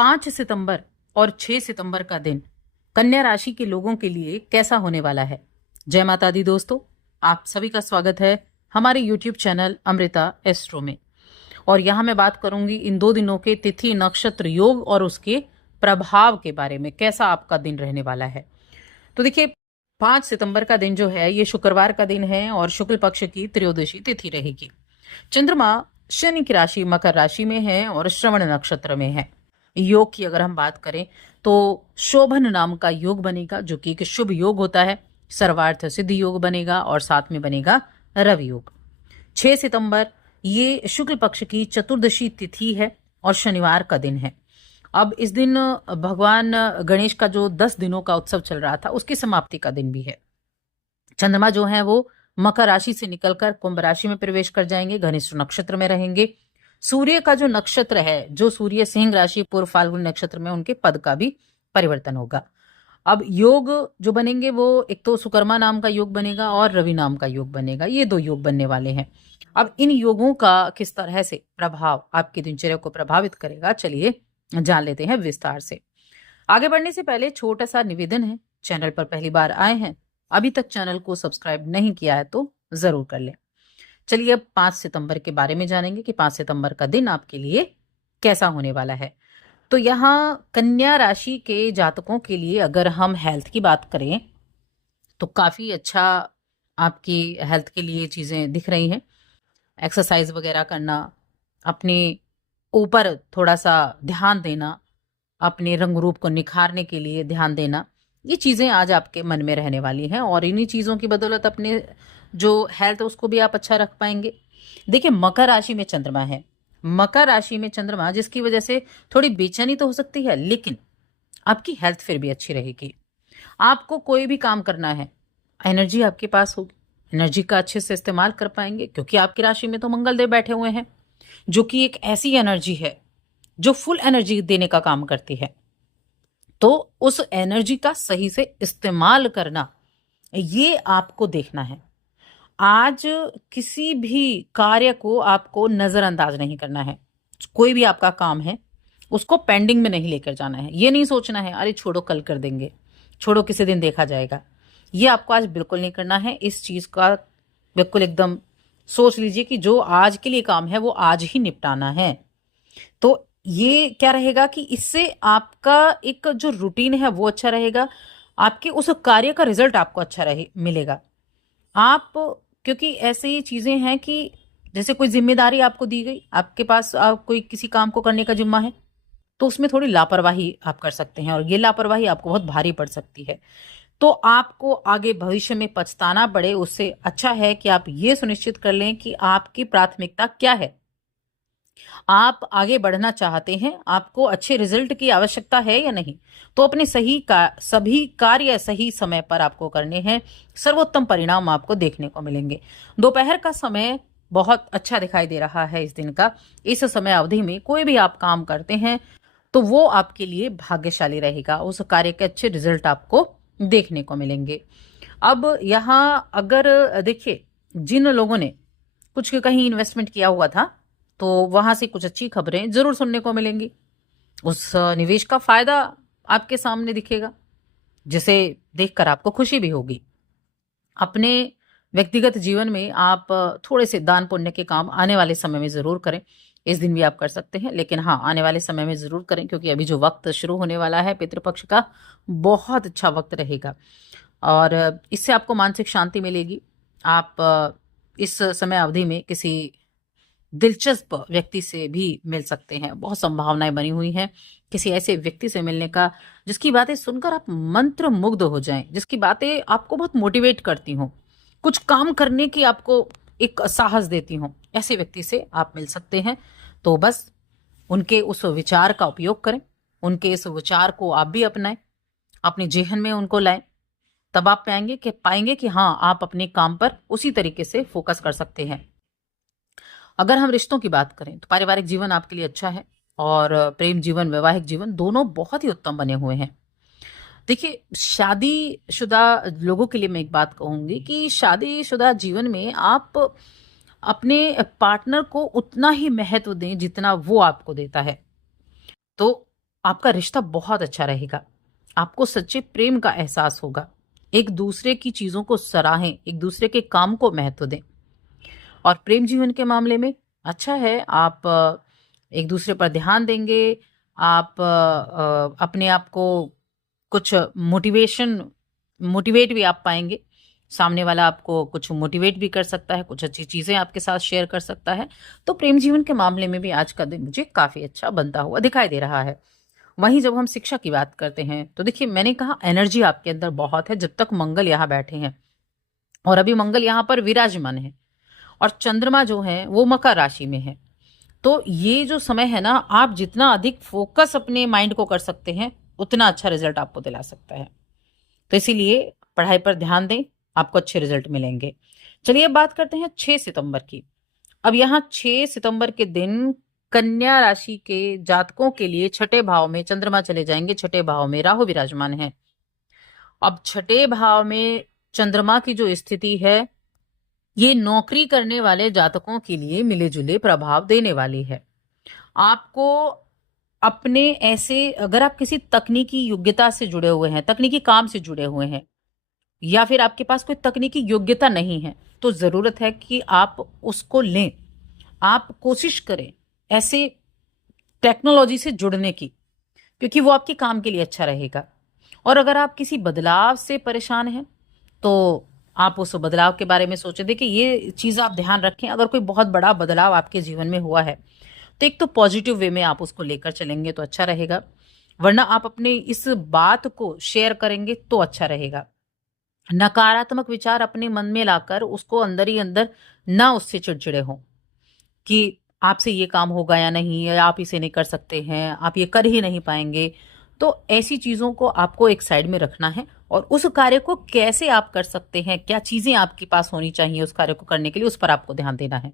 5 सितंबर और 6 सितंबर का दिन कन्या राशि के लोगों के लिए कैसा होने वाला है। जय माता दी दोस्तों, आप सभी का स्वागत है हमारे YouTube चैनल अमृता एस्ट्रो में। और यहाँ मैं बात करूंगी इन 2 दिनों के तिथि नक्षत्र योग और उसके प्रभाव के बारे में, कैसा आपका दिन रहने वाला है। तो देखिए, 5 सितंबर का दिन जो है ये शुक्रवार का दिन है और शुक्ल पक्ष की त्रयोदशी तिथि रहेगी। चंद्रमा शनि की राशि मकर राशि में है और श्रवण नक्षत्र में है। योग की अगर हम बात करें तो शोभन नाम का योग बनेगा, जो कि एक शुभ योग होता है। सर्वार्थ सिद्धि योग बनेगा और साथ में बनेगा रवि योग। 6 सितंबर ये शुक्ल पक्ष की चतुर्दशी तिथि है और शनिवार का दिन है। अब इस दिन भगवान गणेश का जो 10 दिनों का उत्सव चल रहा था उसकी समाप्ति का दिन भी है। चंद्रमा जो है वो मकर राशि से निकलकर कुंभ राशि में प्रवेश कर जाएंगे, घनिष्ठ नक्षत्र में रहेंगे। सूर्य का जो नक्षत्र है, जो सूर्य सिंह राशि पूर्व फाल्गुन नक्षत्र में, उनके पद का भी परिवर्तन होगा। अब योग जो बनेंगे वो एक तो सुकर्मा नाम का योग बनेगा और रवि नाम का योग बनेगा। ये 2 योग बनने वाले हैं। अब इन योगों का किस तरह से प्रभाव आपकी दिनचर्या को प्रभावित करेगा, चलिए जान लेते हैं विस्तार से। आगे बढ़ने से पहले छोटा सा निवेदन है, चैनल पर पहली बार आए हैं, अभी तक चैनल को सब्सक्राइब नहीं किया है तो जरूर कर लें। चलिए अब 5 सितंबर के बारे में जानेंगे कि 5 सितंबर का दिन आपके लिए कैसा होने वाला है। तो यहाँ कन्या राशि के जातकों के लिए अगर हम हेल्थ की बात करें तो काफ़ी अच्छा आपकी हेल्थ के लिए चीज़ें दिख रही हैं। एक्सरसाइज वगैरह करना, अपने ऊपर थोड़ा सा ध्यान देना, अपने रंग रूप को निखारने के लिए ध्यान देना, ये चीज़ें आज आपके मन में रहने वाली हैं और इन्हीं चीज़ों की बदौलत अपने जो हेल्थ है उसको भी आप अच्छा रख पाएंगे। देखिए, मकर राशि में चंद्रमा है। मकर राशि में चंद्रमा जिसकी वजह से थोड़ी बेचैनी तो हो सकती है, लेकिन आपकी हेल्थ फिर भी अच्छी रहेगी। आपको कोई भी काम करना है, एनर्जी आपके पास होगी, एनर्जी का अच्छे से इस्तेमाल कर पाएंगे, क्योंकि आपकी राशि में तो मंगल देव बैठे हुए हैं, जो कि एक ऐसी एनर्जी है जो फुल एनर्जी देने का काम करती है। तो उस एनर्जी का सही से इस्तेमाल करना, ये आपको देखना है। आज किसी भी कार्य को आपको नजरअंदाज नहीं करना है। कोई भी आपका काम है उसको पेंडिंग में नहीं लेकर जाना है। ये नहीं सोचना है अरे छोड़ो कल कर देंगे, छोड़ो किसी दिन देखा जाएगा। ये आपको आज बिल्कुल नहीं करना है। इस चीज का बिल्कुल एकदम सोच लीजिए कि जो आज के लिए काम है वो आज ही निपटाना है। तो ये क्या रहेगा कि इससे आपका एक जो रूटीन है वो अच्छा रहेगा, आपके उस कार्य का रिजल्ट आपको अच्छा मिलेगा। आप, क्योंकि ऐसी चीजें हैं कि जैसे कोई जिम्मेदारी आपको दी गई, आपके पास कोई किसी काम को करने का जिम्मा है, तो उसमें थोड़ी लापरवाही आप कर सकते हैं और ये लापरवाही आपको बहुत भारी पड़ सकती है। तो आपको आगे भविष्य में पछताना पड़े, उससे अच्छा है कि आप ये सुनिश्चित कर लें कि आपकी प्राथमिकता क्या है। आप आगे बढ़ना चाहते हैं, आपको अच्छे रिजल्ट की आवश्यकता है या नहीं, तो अपने सभी कार्य सही समय पर आपको करने हैं। सर्वोत्तम परिणाम आपको देखने को मिलेंगे। दोपहर का समय बहुत अच्छा दिखाई दे रहा है इस दिन का। इस समय अवधि में कोई भी आप काम करते हैं तो वो आपके लिए भाग्यशाली रहेगा, उस कार्य के अच्छे रिजल्ट आपको देखने को मिलेंगे। अब यहाँ अगर देखिए, जिन लोगों ने कुछ कहीं इन्वेस्टमेंट किया हुआ था तो वहां से कुछ अच्छी खबरें जरूर सुनने को मिलेंगी। उस निवेश का फायदा आपके सामने दिखेगा, जिसे देखकर आपको खुशी भी होगी। अपने व्यक्तिगत जीवन में आप थोड़े से दान पुण्य के काम आने वाले समय में जरूर करें। इस दिन भी आप कर सकते हैं, लेकिन हाँ, आने वाले समय में जरूर करें, क्योंकि अभी जो वक्त शुरू होने वाला है पितृपक्ष का, बहुत अच्छा वक्त रहेगा और इससे आपको मानसिक शांति मिलेगी। आप इस समय अवधि में किसी दिलचस्प व्यक्ति से भी मिल सकते हैं। बहुत संभावनाएं बनी हुई हैं किसी ऐसे व्यक्ति से मिलने का जिसकी बातें सुनकर आप मंत्र मुग्ध हो जाएं, जिसकी बातें आपको बहुत मोटिवेट करती हों, कुछ काम करने की आपको एक साहस देती हों। ऐसे व्यक्ति से आप मिल सकते हैं। तो बस उनके उस विचार का उपयोग करें, उनके इस विचार को आप भी अपनाएं, अपने जेहन में उनको लाएं। तब आप पाएंगे कि हाँ, आप अपने काम पर उसी तरीके से फोकस कर सकते हैं। अगर हम रिश्तों की बात करें तो पारिवारिक जीवन आपके लिए अच्छा है और प्रेम जीवन, वैवाहिक जीवन, दोनों बहुत ही उत्तम बने हुए हैं। देखिए, शादीशुदा लोगों के लिए मैं एक बात कहूंगी कि शादीशुदा जीवन में आप अपने पार्टनर को उतना ही महत्व दें जितना वो आपको देता है। तो आपका रिश्ता बहुत अच्छा रहेगा। आपको सच्चे प्रेम का एहसास होगा। एक दूसरे की चीजों को सराहें, एक दूसरे के काम को महत्व दें। और प्रेम जीवन के मामले में अच्छा है, आप एक दूसरे पर ध्यान देंगे। आप अपने आप को कुछ मोटिवेट भी आप पाएंगे। सामने वाला आपको कुछ मोटिवेट भी कर सकता है, कुछ अच्छी चीजें आपके साथ शेयर कर सकता है। तो प्रेम जीवन के मामले में भी आज का दिन मुझे काफी अच्छा बनता हुआ दिखाई दे रहा है। वहीं जब हम शिक्षा की बात करते हैं तो देखिए, मैंने कहा एनर्जी आपके अंदर बहुत है जब तक मंगल यहाँ बैठे हैं। और अभी मंगल यहाँ पर विराजमान है और चंद्रमा जो है वो मकर राशि में है। तो ये जो समय है ना, आप जितना अधिक फोकस अपने माइंड को कर सकते हैं उतना अच्छा रिजल्ट आपको दिला सकता है। तो इसीलिए पढ़ाई पर ध्यान दें, आपको अच्छे रिजल्ट मिलेंगे। चलिए अब बात करते हैं 6 सितंबर की। अब यहाँ 6 सितंबर के दिन कन्या राशि के जातकों के लिए छठे भाव में चंद्रमा चले जाएंगे, छठे भाव में राहु विराजमान है। अब छठे भाव में चंद्रमा की जो स्थिति है, ये नौकरी करने वाले जातकों के लिए मिले जुले प्रभाव देने वाली है। आपको अपने ऐसे, अगर आप किसी तकनीकी योग्यता से जुड़े हुए हैं, तकनीकी काम से जुड़े हुए हैं, या फिर आपके पास कोई तकनीकी योग्यता नहीं है, तो जरूरत है कि आप उसको लें। आप कोशिश करें ऐसे टेक्नोलॉजी से जुड़ने की, क्योंकि वो आपके काम के लिए अच्छा रहेगा। और अगर आप किसी बदलाव से परेशान हैं तो आप उस बदलाव के बारे में सोचें। देखिए, ये चीज आप ध्यान रखें, अगर कोई बहुत बड़ा बदलाव आपके जीवन में हुआ है तो एक तो पॉजिटिव वे में आप उसको लेकर चलेंगे तो अच्छा रहेगा, वरना आप अपने इस बात को शेयर करेंगे तो अच्छा रहेगा। नकारात्मक विचार अपने मन में लाकर उसको अंदर ही अंदर ना उससे चिड़चिड़े हों कि आपसे ये काम होगा या नहीं, या आप इसे नहीं कर सकते हैं, आप ये कर ही नहीं पाएंगे। तो ऐसी चीजों को आपको एक साइड में रखना है और उस कार्य को कैसे आप कर सकते हैं, क्या चीजें आपके पास होनी चाहिए उस कार्य को करने के लिए, उस पर आपको ध्यान देना है।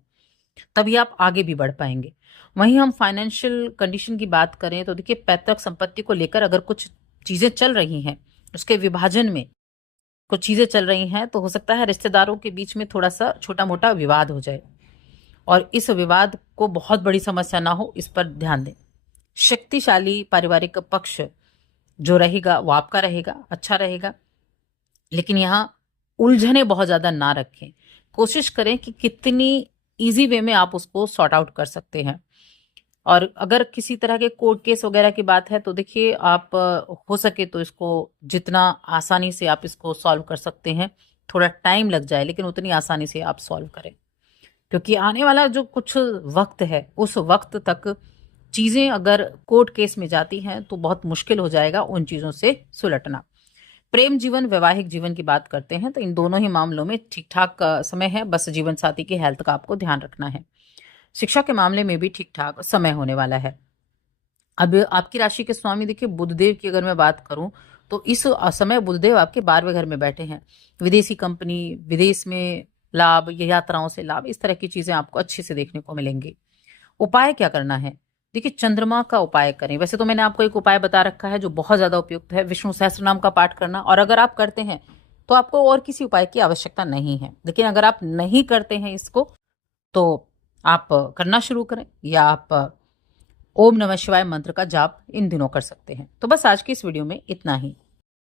तभी आप आगे भी बढ़ पाएंगे। वहीं हम फाइनेंशियल कंडीशन की बात करें तो देखिए, पैतृक संपत्ति को लेकर अगर कुछ चीजें चल रही हैं, उसके विभाजन में कुछ चीजें चल रही हैं, तो हो सकता है रिश्तेदारों के बीच में थोड़ा सा छोटा मोटा विवाद हो जाए। और इस विवाद को बहुत बड़ी समस्या ना हो, इस पर ध्यान दें। शक्तिशाली पारिवारिक पक्ष जो रहेगा वो आपका रहेगा, अच्छा रहेगा। लेकिन यहाँ उलझने बहुत ज्यादा ना रखें। कोशिश करें कि कितनी इजी वे में आप उसको सॉर्ट आउट कर सकते हैं। और अगर किसी तरह के कोर्ट केस वगैरह की बात है तो देखिए, आप हो सके तो इसको जितना आसानी से आप इसको सॉल्व कर सकते हैं, थोड़ा टाइम लग जाए लेकिन उतनी आसानी से आप सॉल्व करें, क्योंकि आने वाला जो कुछ वक्त है उस वक्त तक चीजें अगर कोर्ट केस में जाती हैं तो बहुत मुश्किल हो जाएगा उन चीजों से सुलटना। प्रेम जीवन, वैवाहिक जीवन की बात करते हैं तो इन दोनों ही मामलों में ठीक ठाक समय है, बस जीवन साथी की हेल्थ का आपको ध्यान रखना है। शिक्षा के मामले में भी ठीक ठाक समय होने वाला है। अब आपकी राशि के स्वामी देखिए, बुधदेव की अगर मैं बात करूं तो इस समय बुधदेव आपके 12वें घर में बैठे हैं। विदेशी कंपनी, विदेश में लाभ या यात्राओं से लाभ, इस तरह की चीजें आपको अच्छे से देखने को मिलेंगी। उपाय क्या करना है? देखिए, चंद्रमा का उपाय करें। वैसे तो मैंने आपको एक उपाय बता रखा है जो बहुत ज्यादा उपयुक्त है, विष्णु सहस्त्र नाम का पाठ करना, और अगर आप करते हैं तो आपको और किसी उपाय की आवश्यकता नहीं है। लेकिन अगर आप नहीं करते हैं इसको तो आप करना शुरू करें, या आप ओम नमः शिवाय मंत्र का जाप इन दिनों कर सकते हैं। तो बस आज की इस वीडियो में इतना ही।